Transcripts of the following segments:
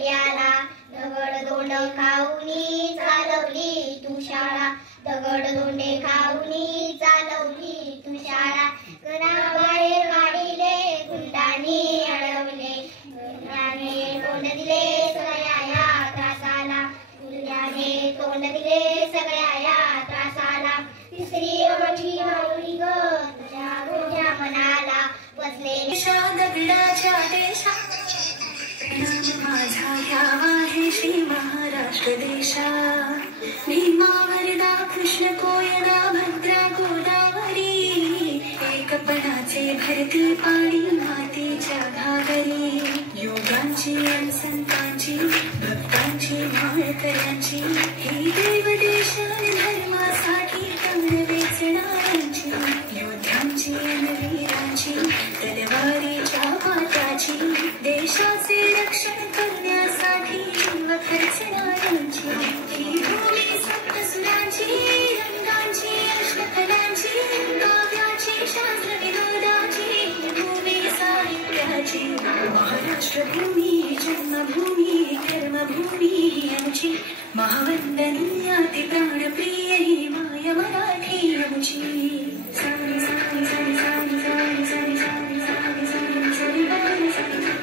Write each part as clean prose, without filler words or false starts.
धैर्याला दगड दोंड खाऊनी चालवली तू शाळा दगड दोंडे खाऊनी चालवली तू शाळा घराबाहेर काढिले गुंडांनी अडवले गुंडाने तोंड दिले सगळ्या या त्रासाला गुंडाने तोंड दिले सगळ्या या त्रासाला तिसरी मोठी माऊली ग तुझ्या मनाला बसले दगडाच्या देशा माझा घ्यावा आहे श्री महाराष्ट्र देशा भीमा वरदा कृष्ण कोयना भद्रा गोदावरी एकपणाचे भरती पाणी मातीच्या घागरी योगांची आणि संतांची भक्तांची माळकऱ्यांची हे देव देश धर्मासाठी तंग वेचणाऱ्यांची योद्ध्यांची आणि वीरांची तलवारीच्या माताची देशाचे रक्षण करण्यासाठी जीव खर्चणाऱ्यांची ही भूमी सप्तसुरांची रंगांची अष्टकलांची काव्याची शास्त्र विनोदाची भूमी साहित्याची महाराष्ट्र भूमी जन्मभूमी कर्मभूमी आमची महावंदनीय अति प्राणप्रिय ही माय मराठी आमची सारी सारी सारी सारी सारी सारी सारी सारी सारी सारी सारी सारी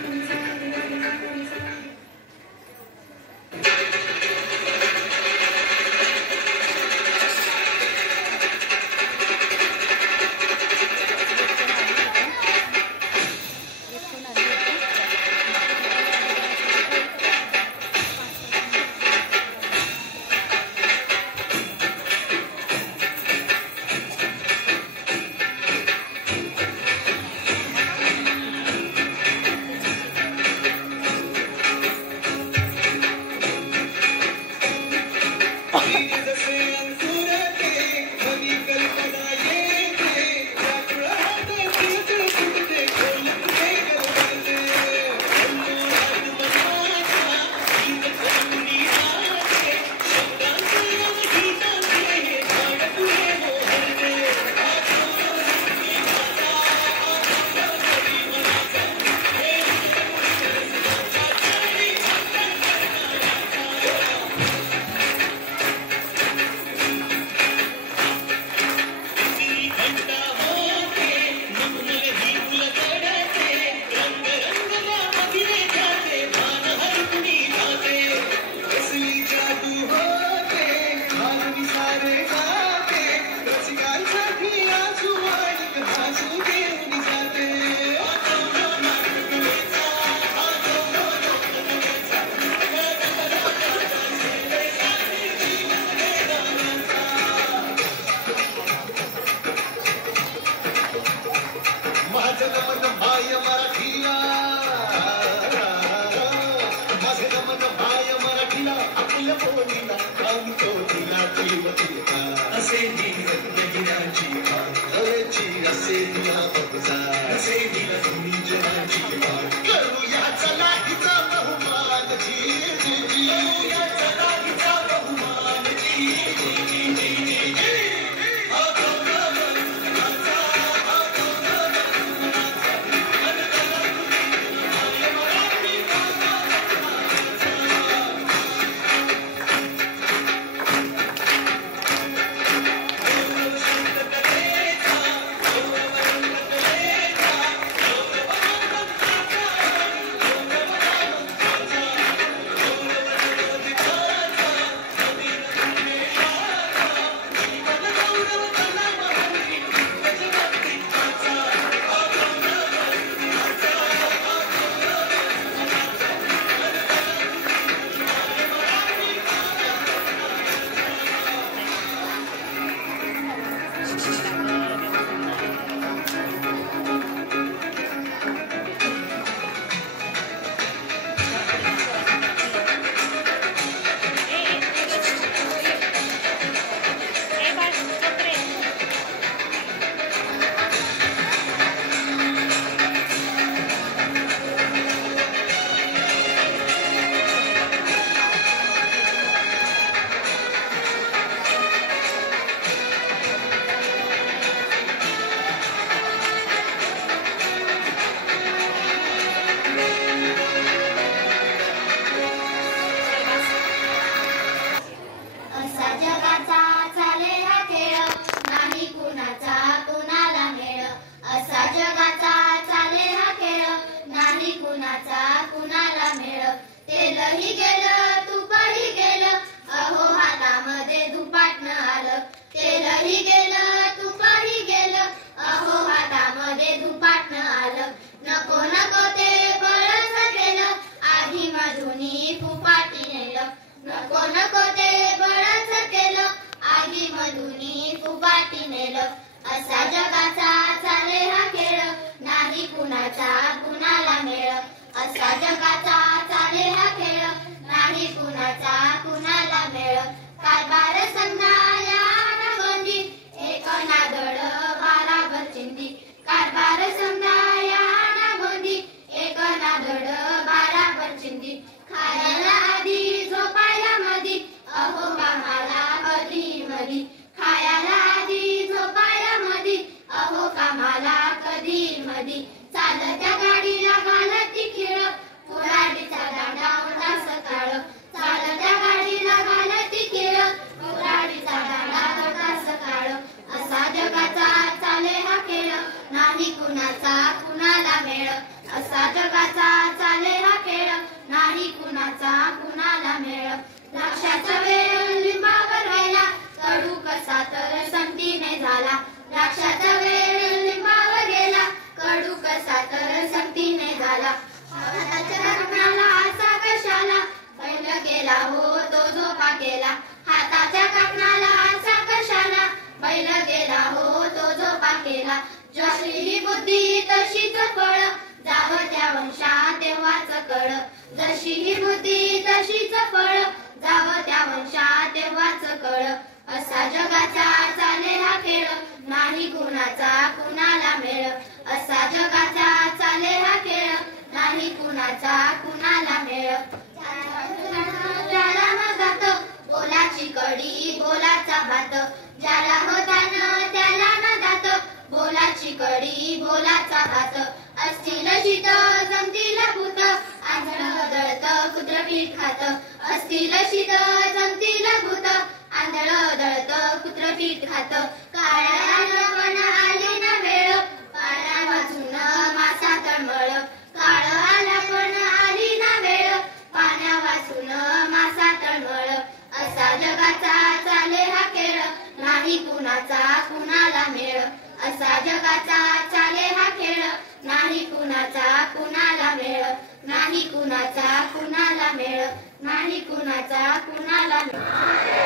मधुनी फुफाटी नेलं, नको नको ते बळच केलं, आगी मधुनी फुफाटी नेलं. असा जगाचा चाले हा खेळ, नाही कुणाचा कुणाला मेळ. असा जगाचा चाले हा खेळ, नाही कुणाचा कुणाला मेळ. कारभार समजा या गोंदी, एक ना धड बाराभर चिंदी. कारभार समजा या गोंदी, एक ना धड बाराभर चिंदी. खायला आधी झोपाया मधी, अहो कामाला कधी मधी. खायला आधी झोपाया मधी, अहो कामाला कधी मधी. चालत्या गाडीला घालती खिळ, कुऱ्हाडीचा दांडा होता सकाळ. चालत्या गाडीला घालती खिळ, कुऱ्हाडीचा दांडा होता सकाळ. असा जगाचा चाले हा खेळ, नाही कुणाचा कुणाला मेळ. असा जगाचा चाले हा खेळ, नाही कुणाचा कुणाला मेळ. द्राक्षाचा वेळ लिंबावर व्हायला, कडू कसा तर संगतीने झाला. द्राक्षाचा वेळ लिंबावर गेला, कडू कसा तर संगतीने झाला. हाताच्या काकणाला असा कशाला, बैल गेला हो तो झोपा केला. हाताच्या काकणाला असा कशाला, बैल गेला हो तो झोपा केला. जशी ही बुद्धी तशीच फळ, जावं त्या वंशा तेव्हाच कळ. जशी ही बुद्धी तशीच फळ, जावं त्या वंशा तेव्हाच कळ. असा जगाचा चाले हा खेळ, नाही कुणाचा कुणाला मेळ. असा जगाचा चाले हा खेळ, नाही कुणाचा कुणाला मेळ. ज्याला न जात बोलाची कडी बोलाचा भात, ज्याला होता न त्याला न जात बोलाची कडी बोलाचा भात. असतील शीत जमतील भूत, आंधळ दळत कुत्र पीठ खात. असतील शीत जमतील भूत, आंधळ दळत कुत्र पीठ खात. काळ्याला पण आली न वेळ, पाण्या वाचून मासा तळमळ. काळ आला पण आली न वेळ, पाण्या वाचून मासा तळमळ. असा जगाचा चाले हा खेळ, नाही कुणाचा कुणाला मेळ. असा जगाचा चाले हा खेळ, नाही कुणाचा कुणाला मेळ. नाही कुणाचा कुणाला मेळ, नाही कुणाचा कुणाला मेळ.